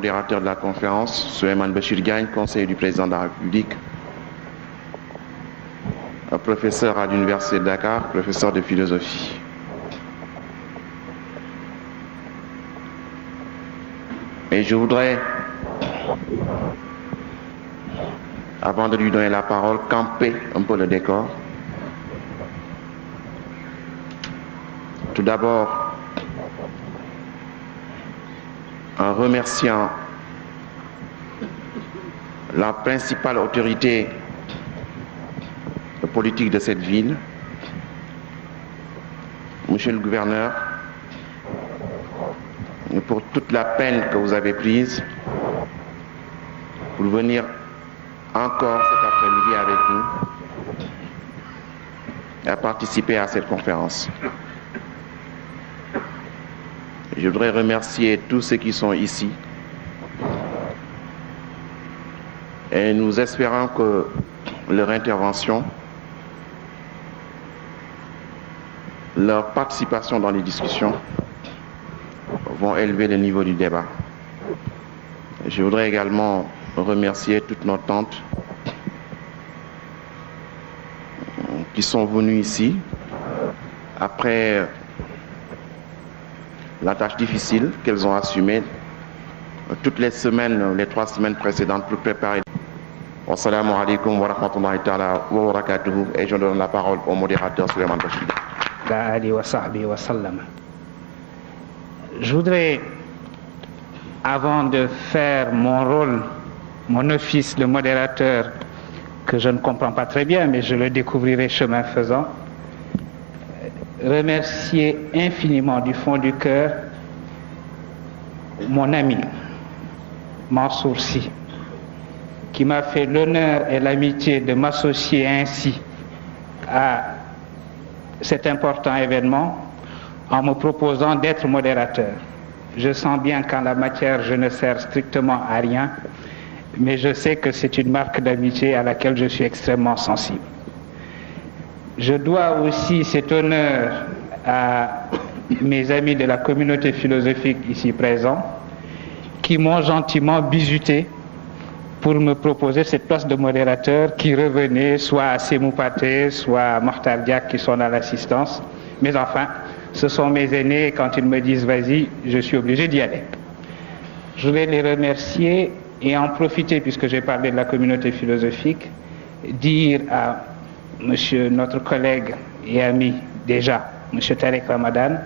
Modérateur de la conférence, Souleymane Bachir Diagne, conseiller du président de la République, un professeur à l'Université de Dakar, professeur de philosophie. Et je voudrais, avant de lui donner la parole, camper un peu le décor. Tout d'abord, en remerciant la principale autorité politique de cette ville, Monsieur le gouverneur, pour toute la peine que vous avez prise pour venir encore cet après-midi avec nous et à participer à cette conférence. Je voudrais remercier tous ceux qui sont ici et nous espérons que leur intervention, leur participation dans les discussions vont élever le niveau du débat. Je voudrais également remercier toutes nos tantes qui sont venues ici après la tâche difficile qu'elles ont assumée toutes les semaines, les 3 semaines précédentes pour préparer. Wassalamu alaikum wa rahmatullahi ta'ala wa barakatuhu. Et je donne la parole au modérateur Souleymane Bachir. Je voudrais, avant de faire mon rôle, mon office de modérateur, que je ne comprends pas très bien, mais je le découvrirai chemin faisant, remercier infiniment du fond du cœur mon ami Mansour Sy, qui m'a fait l'honneur et l'amitié de m'associer ainsi à cet important événement en me proposant d'être modérateur. Je sens bien qu'en la matière je ne sers strictement à rien, mais je sais que c'est une marque d'amitié à laquelle je suis extrêmement sensible. Je dois aussi cet honneur à mes amis de la communauté philosophique ici présents qui m'ont gentiment bisuté pour me proposer cette place de modérateur qui revenait soit à Sémou Pathé, soit à Mokhtar Diak qui sont à l'assistance. Mais enfin, ce sont mes aînés et quand ils me disent vas-y, je suis obligé d'y aller. Je vais les remercier et en profiter, puisque j'ai parlé de la communauté philosophique, dire à monsieur notre collègue et ami déjà, monsieur Tarek Ramadan,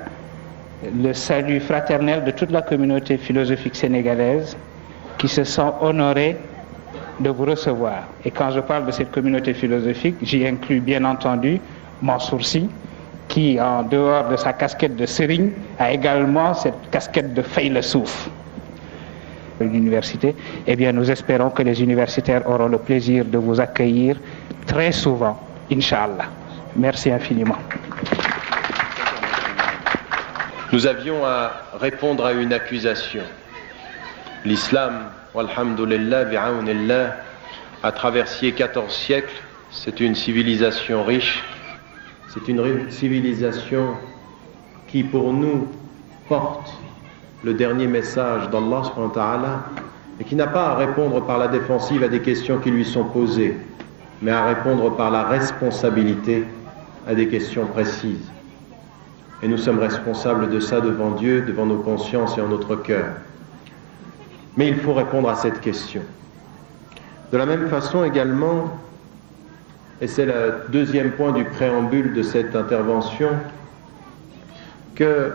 le salut fraternel de toute la communauté philosophique sénégalaise qui se sent honorée de vous recevoir. Et quand je parle de cette communauté philosophique, j'y inclus bien entendu Mansour Sy, qui en dehors de sa casquette de Serigne a également cette casquette de Faylesouf. L'université, eh bien nous espérons que les universitaires auront le plaisir de vous accueillir très souvent, Inch'Allah. Merci infiniment. Nous avions à répondre à une accusation. L'islam, walhamdulillah, bi'awnillah, a traversé 14 siècles. C'est une civilisation riche. C'est une civilisation qui, pour nous, porte le dernier message d'Allah subhanahu wa ta'ala et qui n'a pas à répondre par la défensive à des questions qui lui sont posées, mais à répondre par la responsabilité à des questions précises. Et nous sommes responsables de ça devant Dieu, devant nos consciences et en notre cœur. Mais il faut répondre à cette question. De la même façon également, et c'est le deuxième point du préambule de cette intervention, que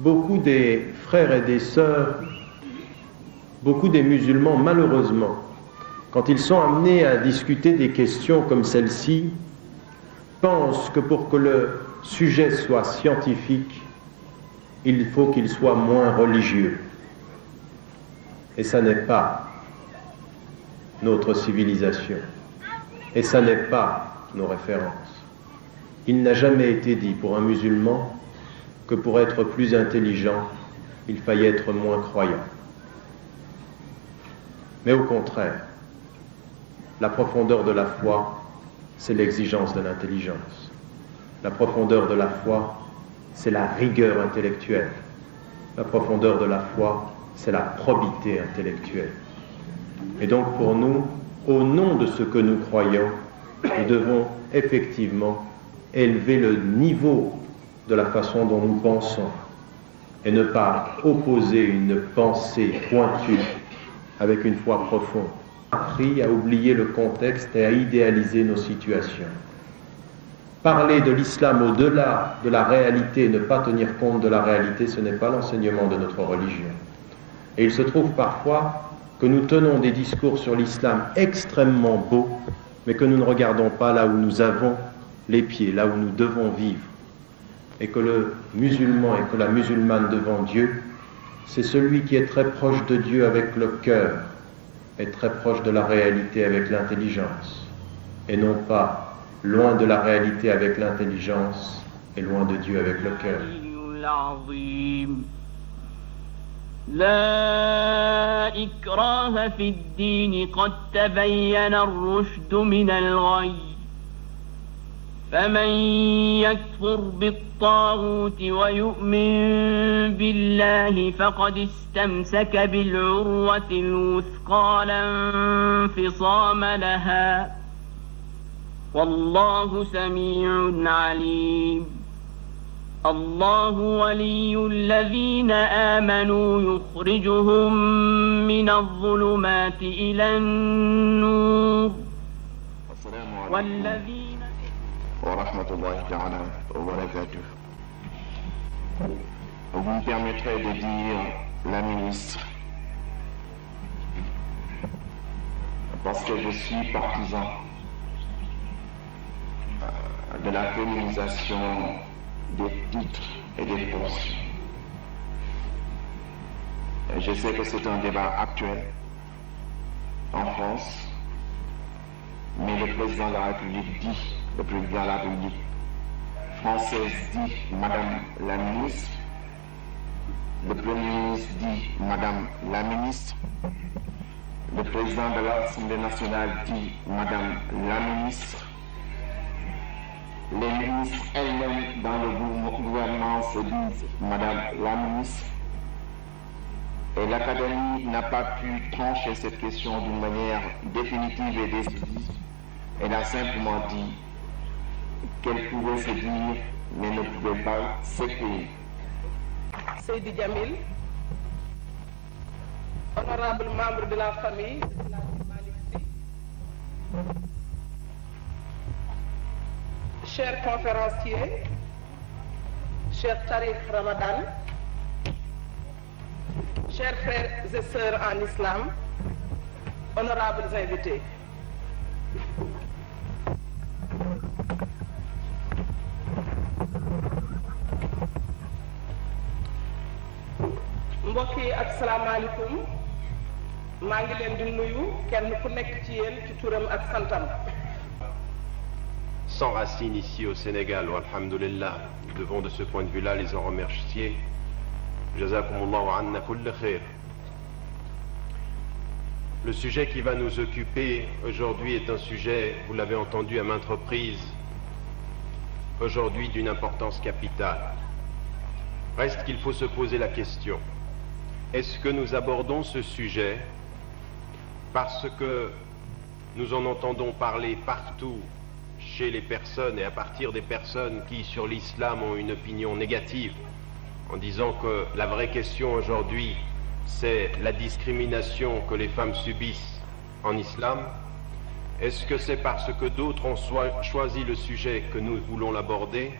beaucoup des frères et des sœurs, beaucoup des musulmans, malheureusement, quand ils sont amenés à discuter des questions comme celle-ci, pensent que pour que le sujet soit scientifique, il faut qu'il soit moins religieux. Et ça n'est pas notre civilisation. Et ça n'est pas nos références. Il n'a jamais été dit pour un musulman que pour être plus intelligent, il faille être moins croyant. Mais au contraire, la profondeur de la foi, c'est l'exigence de l'intelligence. La profondeur de la foi, c'est la rigueur intellectuelle. La profondeur de la foi, c'est la probité intellectuelle. Et donc pour nous, au nom de ce que nous croyons, nous devons effectivement élever le niveau de la façon dont nous pensons et ne pas opposer une pensée pointue avec une foi profonde. Appris à oublier le contexte et à idéaliser nos situations. Parler de l'islam au-delà de la réalité et ne pas tenir compte de la réalité, ce n'est pas l'enseignement de notre religion. Et il se trouve parfois que nous tenons des discours sur l'islam extrêmement beaux, mais que nous ne regardons pas là où nous avons les pieds, là où nous devons vivre. Et que le musulman et que la musulmane devant Dieu, c'est celui qui est très proche de Dieu avec le cœur, et très proche de la réalité avec l'intelligence, et non pas loin de la réalité avec l'intelligence et loin de Dieu avec le cœur. لا إكراه في الدين قد تبين الرشد من الغي فمن يكفر بالطاغوت ويؤمن بالله فقد استمسك بالعروة الوثقى لا انفصام لها والله سميع عليم الله ولي الذين آمنوا يخرجهم من الظلمات إلى النور والذين ورحمة الله تعالى وبركاته. Vous me permettrez de dire la ministre, parce que je suis partisan de la féminisation des titres et des fonctions. Je sais que c'est un débat actuel en France, mais le président de la République dit, le président de la République française dit Madame la ministre, le Premier ministre dit Madame la ministre, le président de l'Assemblée nationale dit Madame la ministre, les ministres elles-mêmes dans le gouvernement se disent Madame la ministre, et l'Académie n'a pas pu trancher cette question d'une manière définitive et décisive. Elle a simplement dit qu'elle pouvait se dire, mais ne pouvait pas s'écrire. Seydi Djamil, honorable membre de la famille de la Malick Sy, chers conférenciers, chers Tarif Ramadan, chers frères et sœurs en islam, honorables invités. mbokk yi asalaamaaleykum maa ngi leen di nuyu kenn ku nekk ci yéen ci turam ak santam. Sans racines ici au Sénégal, alhamdulillah, nous devons de ce point de vue-là les en remercier. Jazakumullahu anna kull khair. Le sujet qui va nous occuper aujourd'hui est un sujet, vous l'avez entendu à maintes reprises, aujourd'hui d'une importance capitale. Reste qu'il faut se poser la question. Est-ce que nous abordons ce sujet parce que nous en entendons parler partout chez les personnes et à partir des personnes qui, sur l'islam, ont une opinion négative, en disant que la vraie question aujourd'hui, c'est la discrimination que les femmes subissent en islam? Est-ce que c'est parce que d'autres ont choisi le sujet que nous voulons l'aborder,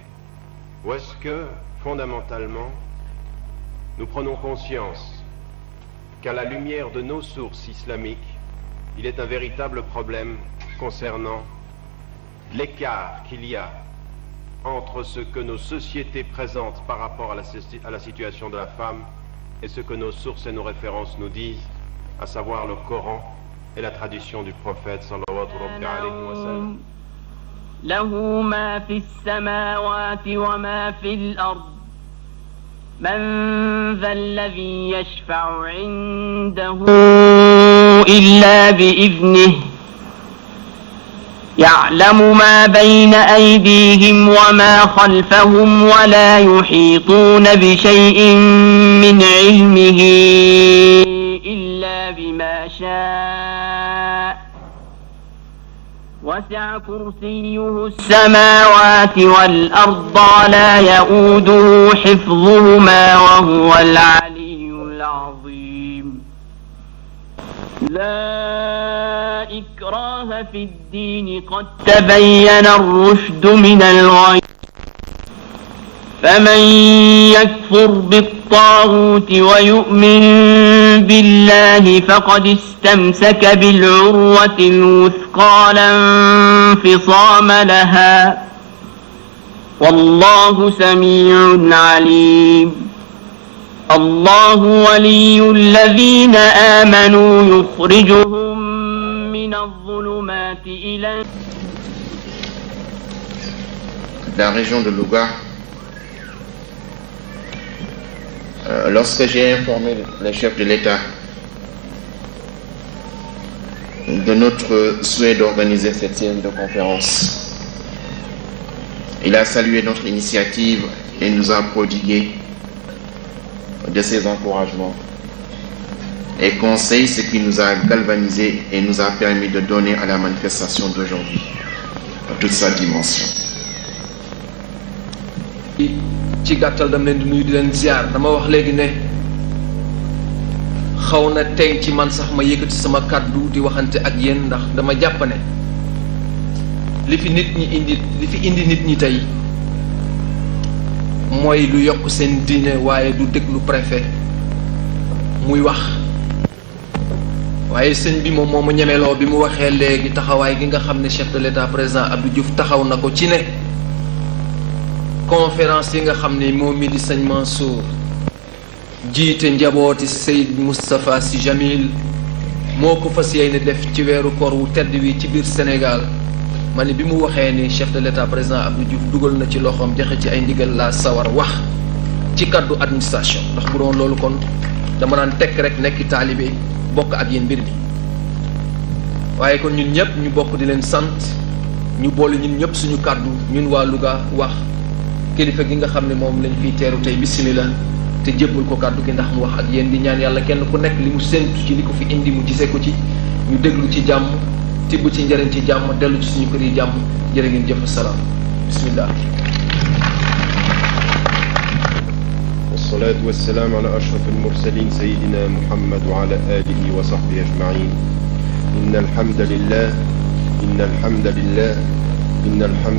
ou est-ce que, fondamentalement, nous prenons conscience qu'à la lumière de nos sources islamiques, il est un véritable problème concernant l'écart qu'il y a entre ce que nos sociétés présentent par rapport à la situation de la femme et ce que nos sources et nos références nous disent, à savoir le Coran et la tradition du prophète sallallahu alayhi wa sallam. له ما في السماوات وما في الأرض من ذا الذي يشفع عنده إلا بإذنه يعلم ما بين أيديهم وما خلفهم ولا يحيطون بشيء من علمه إلا بما شاء وسع كرسيه السماوات والأرض ولا يؤوده حفظهما وهو العلي العظيم لا إكراه في الدين قد تبين الرشد من الغي فمن يكفر بالطاغوت ويؤمن بالله فقد استمسك بالعروة الوثقى لا انفصام لها والله سميع عليم الله ولي الذين آمنوا يخرجهم من الظلمات إلى la région de Louga. Lorsque j'ai informé les chefs de l'État de notre souhait d'organiser cette série de conférences, il a salué notre initiative et nous a prodigué de ses encouragements et conseils, ce qui nous a galvanisé et nous a permis de donner à la manifestation d'aujourd'hui toute sa dimension. ci gàttal dama leen di nuyu di leen ziar dama wax léegi ne xaw na tey ci man sax ma yëkkati sama kàddu di waxante ak yéen ndax dama jàpp ne li fi indi nit ñi tey mooy lu yokk seen diine waaye du déglu préfet muy wax waaye sëñ bi moom moo ma ñemeloo bi mu waxee léegi taxawaay gi nga xam ne chef de l'État président Abdou Diouf taxaw na ko ci ne conférence yi nga xam ne moom mi di sëñ Mansour jiite njabooti Seyd Moustapha Sy Jamil moo ko fas yéene def ci weeru koor wu tedd wi ci biir Sénégal ma ne bi mu waxee ni chef de l'État président Abdou Diouf dugal na ci loxoom joxe ci ay ndigal laa sawar wax ci kaddu administration ndax bu doon loolu kon dama naan tekk rek nekk taalibe bokk ak yéen mbir mi waaye kon ñun ñëpp ñu bokk di leen sant ñu boole ñun ñëpp suñu kaddu ñun waa Louga wax kilifa gi nga xam ne moom lañ fiy teeru tey bismillah te jébbal ko kàddu gi ndax mu wax ak yéen di ñaan yàlla kenn ku nekk li mu séntu ci li ko fi indi mu gisee ko ci ñu déglu ci jàmm tibb ci njëriñ ci jàmm dellu ci suñu kër yi jàmm jërë ngeen jëf salaam bismillah والصلاة والسلام على أشرف المرسلين سيدنا محمد وعلى آله وصحبه أجمعين إن الحمد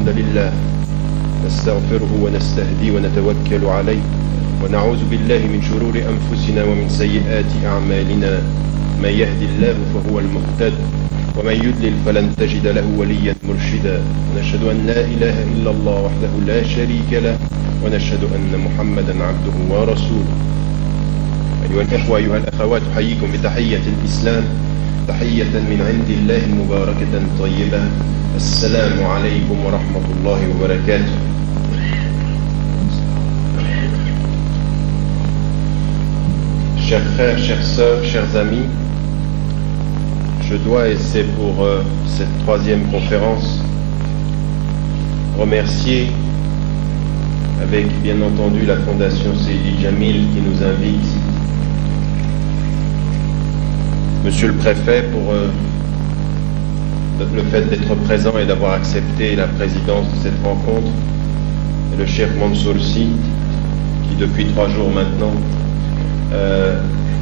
لله نستغفره ونستهدي ونتوكل عليه ونعوذ بالله من شرور أنفسنا ومن سيئات أعمالنا من يهدي الله فهو المهتد ومن يضلل فلن تجد له وليا مرشدا ونشهد أن لا إله إلا الله وحده لا شريك له ونشهد أن محمدا عبده ورسوله أيها الإخوة أيها الأخوات أحييكم بتحية الإسلام تحية من عند الله مباركة طيبة السلام عليكم ورحمة الله وبركاته. Chers frères, chères sœurs, chers amis, je dois, et c'est pour cette troisième conférence, remercier avec bien entendu la Fondation Seydi Jamil qui nous invite, Monsieur le Préfet pour le fait d'être présent et d'avoir accepté la présidence de cette rencontre, et le Cheikh Mansour Sy qui depuis 3 jours maintenant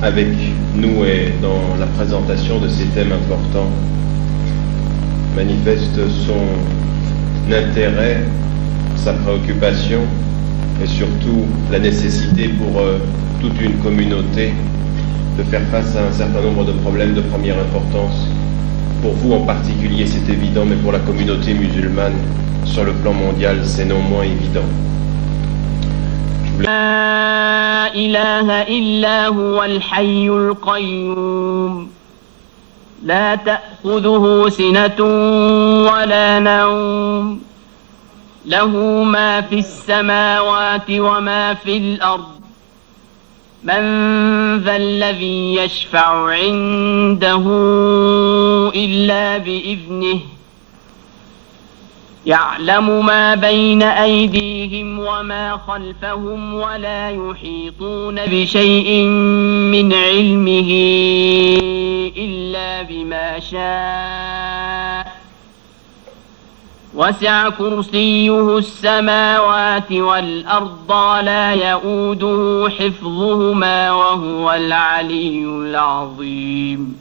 avec nous et dans la présentation de ces thèmes importants. manifeste son intérêt, sa préoccupation et surtout la nécessité pour toute une communauté de faire face à un certain nombre de problèmes de première importance. Pour vous en particulier, c'est évident, mais pour la communauté musulmane, sur le plan mondial, c'est non moins évident. لا إله إلا هو الحي القيوم لا تأخذه سنة ولا نوم له ما في السماوات وما في الأرض من ذا الذي يشفع عنده إلا بإذنه يعلم ما بين أيديهم وما خلفهم ولا يحيطون بشيء من علمه إلا بما شاء وسع كرسيه السماوات والأرض ولا يؤوده حفظهما وهو العلي العظيم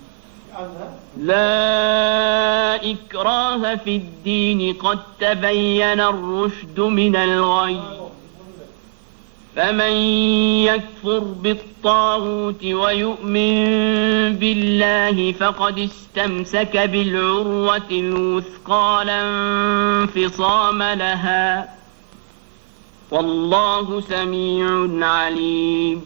لا إكراه في الدين قد تبين الرشد من الغي فمن يكفر بالطاغوت ويؤمن بالله فقد استمسك بالعروة الوثقى لا انفصام لها والله سميع عليم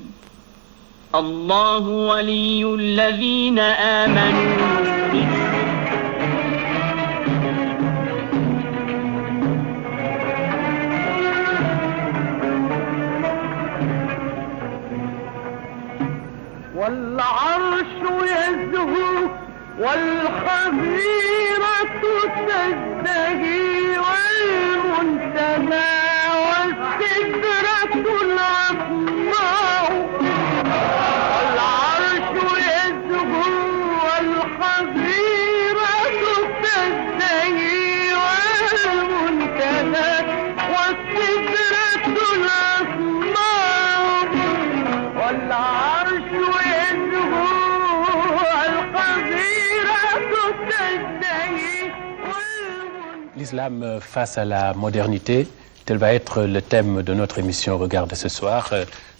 الله ولي الذين آمنوا والعرش يزهو والخميرة تزدهي والمنتهى والسدرة العظماء والعرش يزهو والخميرة تزدهي والمنتهى والسدرة العظماء والعرش L'islam face à la modernité, tel va être le thème de notre émission Regard de ce soir.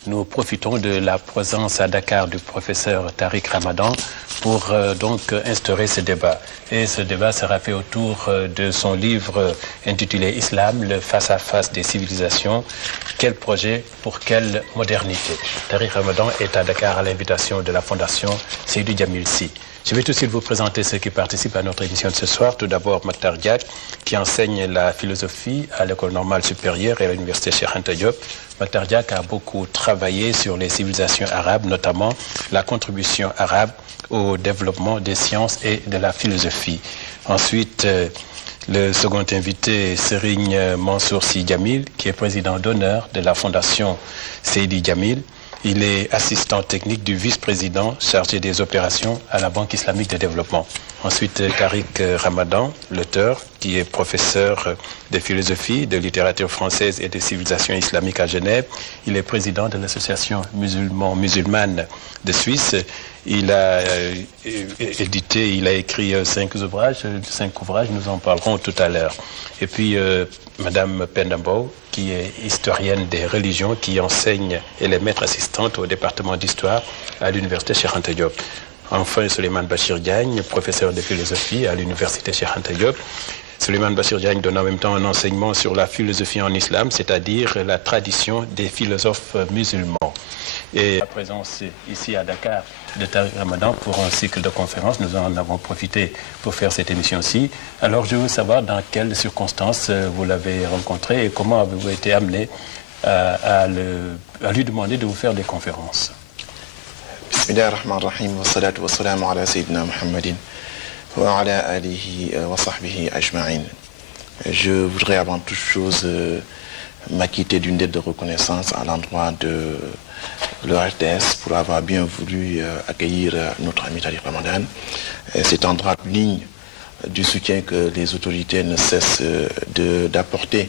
Nous profitons de la présence à Dakar du professeur Tariq Ramadan pour donc instaurer ce débat. Et ce débat sera fait autour de son livre intitulé Islam, le face-à-face des civilisations. Quel projet pour quelle modernité? Tariq Ramadan est à Dakar à l'invitation de la Fondation Seydou Djamil Sy. Je vais tout de suite vous présenter ceux qui participent à notre émission de ce soir. Tout d'abord, Mokhtar Diak, qui enseigne la philosophie à l'École normale supérieure et à l'Université Cheikh Anta Diop. Mokhtar Diak a beaucoup travaillé sur les civilisations arabes, notamment la contribution arabe au développement des sciences et de la philosophie. Ensuite, le second invité, Serigne Mansour Sy Djamil, qui est président d'honneur de la Fondation Seydi Djamil. Il est assistant technique du vice-président chargé des opérations à la Banque islamique de développement. Ensuite, Tariq Ramadan, l'auteur, qui est professeur de philosophie, de littérature française et de civilisation islamique à Genève. Il est président de l'association musulmane de Suisse. Il a écrit 5 ouvrages, nous en parlerons tout à l'heure. Et puis, Madame Pendambo, qui est historienne des religions, qui enseigne, elle est maître assistante au département d'histoire à l'Université Cheikh Anta Diop. Enfin, Souleymane Bachir Diagne, professeur de philosophie à l'Université Cheikh Anta Diop. Souleymane Bachir Diagne donne en même temps un enseignement sur la philosophie en islam, c'est-à-dire la tradition des philosophes musulmans. Et la présence ici à Dakar de Tariq Ramadan pour un cycle de conférences, nous en avons profité pour faire cette émission-ci. Alors je veux savoir dans quelles circonstances vous l'avez rencontré et comment avez-vous été amené à lui demander de vous faire des conférences. Bismillahirrahmanirrahim, wa salatu wa salamu ala sayyidina Muhammadin wa ala alihi wa sahbihi ajma'in. Je voudrais avant toute chose m'acquitter d'une dette de reconnaissance à l'endroit de le RTS pour avoir bien voulu accueillir notre ami Tariq Ramadan. C'est en droite ligne du soutien que les autorités ne cessent d'apporter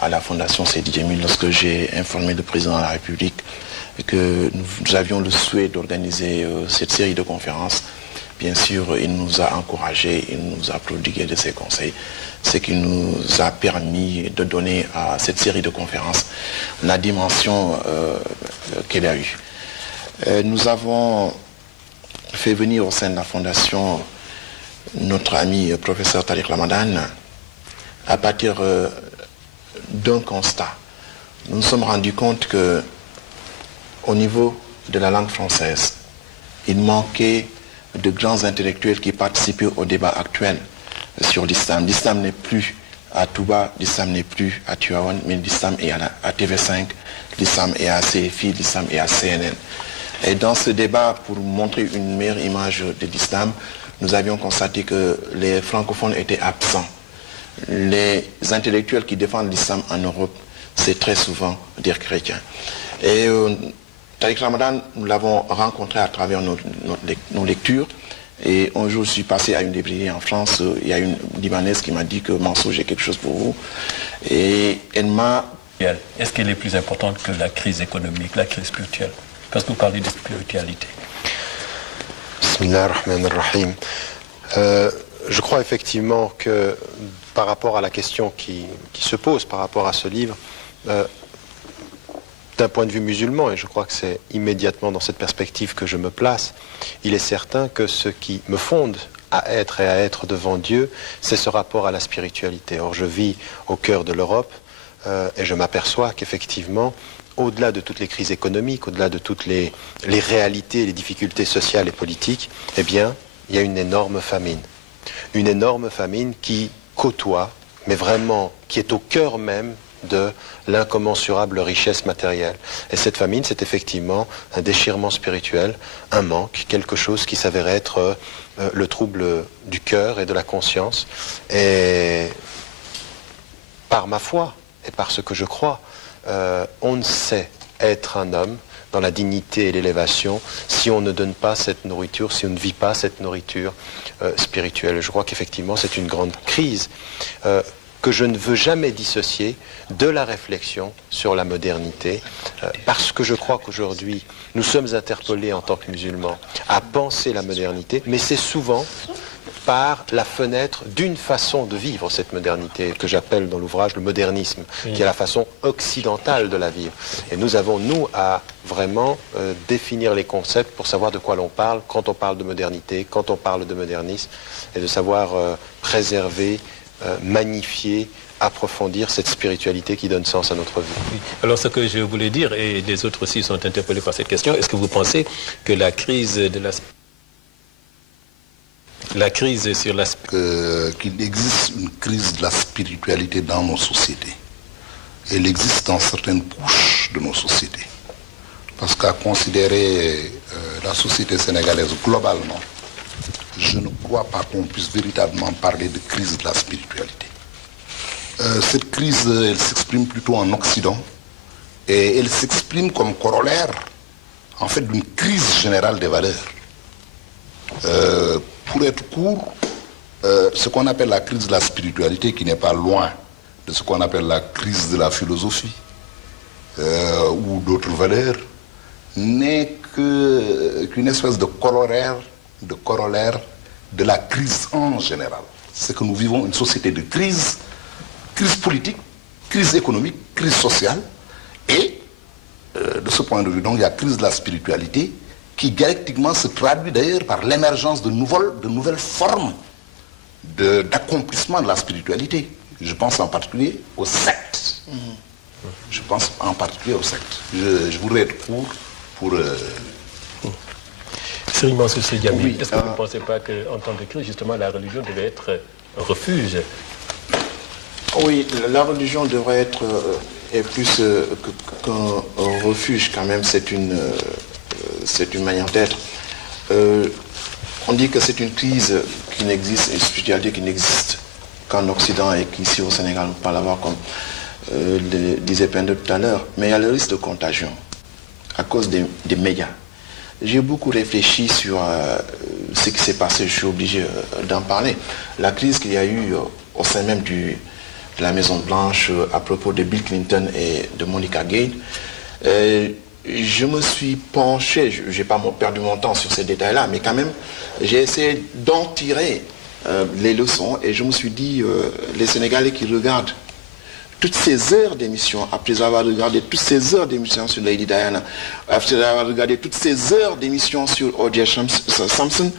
à la Fondation Seydi Djamil lorsque j'ai informé le président de la République que nous avions le souhait d'organiser cette série de conférences. bien sûr, il nous a encouragés, il nous a prodigué de ses conseils, ce qui nous a permis de donner à cette série de conférences la dimension qu'elle a eue. Nous avons fait venir au sein de la Fondation notre ami professeur Tariq Ramadan à partir d'un constat. Nous nous sommes rendus compte que au niveau de la langue française, il manquait de grands intellectuels qui participaient au débat actuel sur l'islam. L'islam n'est plus à Touba, l'islam n'est plus à Tuaon, mais l'islam est à TV5, l'islam est à CFI, l'islam est à CNN. Et dans ce débat, pour montrer une meilleure image de l'islam, nous avions constaté que les francophones étaient absents. Les intellectuels qui défendent l'islam en Europe, c'est très souvent des chrétiens. Et Tariq Ramadan, nous l'avons rencontré à travers nos lectures. Et un jour, je suis passé à une librairie en France. Il y a une Libanaise qui m'a dit que Mansour, j'ai quelque chose pour vous. Et elle m'a... Est-ce qu'elle est plus importante que la crise économique, la crise spirituelle? Parce que vous parlez de spiritualité. Bismillah ar-Rahman ar-Rahim. Je crois effectivement que par rapport à la question qui se pose par rapport à ce livre, d'un point de vue musulman, et je crois que c'est immédiatement dans cette perspective que je me place, il est certain que ce qui me fonde à être et à être devant Dieu, c'est ce rapport à la spiritualité. Or, je vis au cœur de l'Europe et je m'aperçois qu'effectivement, au-delà de toutes les crises économiques, au-delà de toutes les réalités, les difficultés sociales et politiques, eh bien, il y a une énorme famine. Une énorme famine qui côtoie, mais vraiment qui est au cœur même de l'incommensurable richesse matérielle. Et cette famine, c'est effectivement un déchirement spirituel, un manque, quelque chose qui s'avérait être le trouble du cœur et de la conscience. Et par ma foi et par ce que je crois, on ne sait être un homme dans la dignité et l'élévation si on ne donne pas cette nourriture, si on ne vit pas cette nourriture spirituelle. Je crois qu'effectivement c'est une grande crise que je ne veux jamais dissocier de la réflexion sur la modernité, parce que je crois qu'aujourd'hui nous sommes interpellés en tant que musulmans à penser la modernité, mais c'est souvent par la fenêtre d'une façon de vivre cette modernité, que j'appelle dans l'ouvrage le modernisme, qui est la façon occidentale de la vivre. Et nous avons, nous, à vraiment définir les concepts pour savoir de quoi l'on parle quand on parle de modernité, quand on parle de modernisme, et de savoir préserver, magnifier, approfondir cette spiritualité qui donne sens à notre vie. Oui. Alors ce que je voulais dire, et les autres aussi sont interpellés par cette question, est-ce que vous pensez que la crise de qu'il existe une crise de la spiritualité dans nos sociétés. Elle existe dans certaines couches de nos sociétés. Parce qu'à considérer la société sénégalaise globalement, je ne crois pas qu'on puisse véritablement parler de crise de la spiritualité. Cette crise, elle s'exprime plutôt en Occident et elle s'exprime comme corollaire, en fait, d'une crise générale des valeurs. Pour être court, ce qu'on appelle la crise de la spiritualité, qui n'est pas loin de ce qu'on appelle la crise de la philosophie ou d'autres valeurs, n'est qu'une espèce de corollaire de la crise en général. C'est que nous vivons une société de crise politique, crise économique, crise sociale, et de ce point de vue, donc, il y a crise de la spiritualité qui dialectiquement se traduit d'ailleurs par l'émergence de nouvelles formes d'accomplissement de la spiritualité. Je pense en particulier aux sectes. Je voudrais être court pour... Serigne Mansour Sy Djamil, oui, est-ce que vous ne pensez pas qu'en temps de crise, justement, la religion devait être un refuge? Oui, la religion devrait être plus qu'un refuge quand même, c'est une manière d'être. On dit que c'est une crise qui n'existe, une spiritualité qui n'existe qu'en Occident et qu'ici au Sénégal, on ne peut pas l'avoir comme disait Pendo tout à l'heure. Mais il y a le risque de contagion à cause des médias. J'ai beaucoup réfléchi sur ce qui s'est passé, je suis obligé d'en parler. La crise qu'il y a eu au sein même de la Maison Blanche à propos de Bill Clinton et de Monica Gale. je me suis penché, je n'ai pas perdu mon temps sur ces détails-là, mais quand même, j'ai essayé d'en tirer les leçons et je me suis dit, les Sénégalais qui regardent toutes ces heures d'émission, après avoir regardé toutes ces heures d'émission sur Lady Diana, après avoir regardé toutes ces heures d'émission sur O.J. Simpson,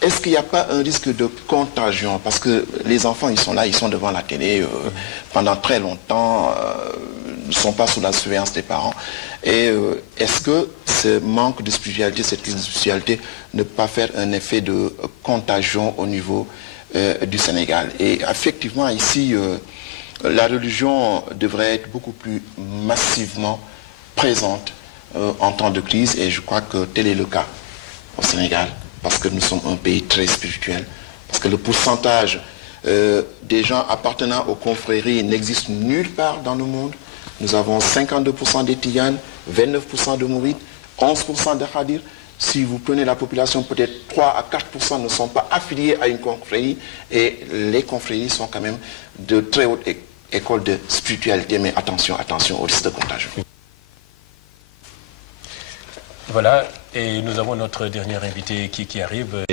est-ce qu'il n'y a pas un risque de contagion? Parce que les enfants, ils sont là, ils sont devant la télé pendant très longtemps, ne sont pas sous la surveillance des parents. Et est-ce que ce manque de spiritualité, cette crise de spiritualité, ne peut pas faire un effet de contagion au niveau du Sénégal? Et effectivement, ici, la religion devrait être beaucoup plus massivement présente en temps de crise, et je crois que tel est le cas au Sénégal. Parce que nous sommes un pays très spirituel, parce que le pourcentage des gens appartenant aux confréries n'existe nulle part dans le monde. Nous avons 52% des Tidianes, 29% de Mourides, 11% de Khadir. Si vous prenez la population, peut-être 3 à 4% ne sont pas affiliés à une confrérie, et les confréries sont quand même de très hautes écoles de spiritualité, mais attention, attention au risque de contagion. Voilà, et nous avons notre dernier invité qui arrive.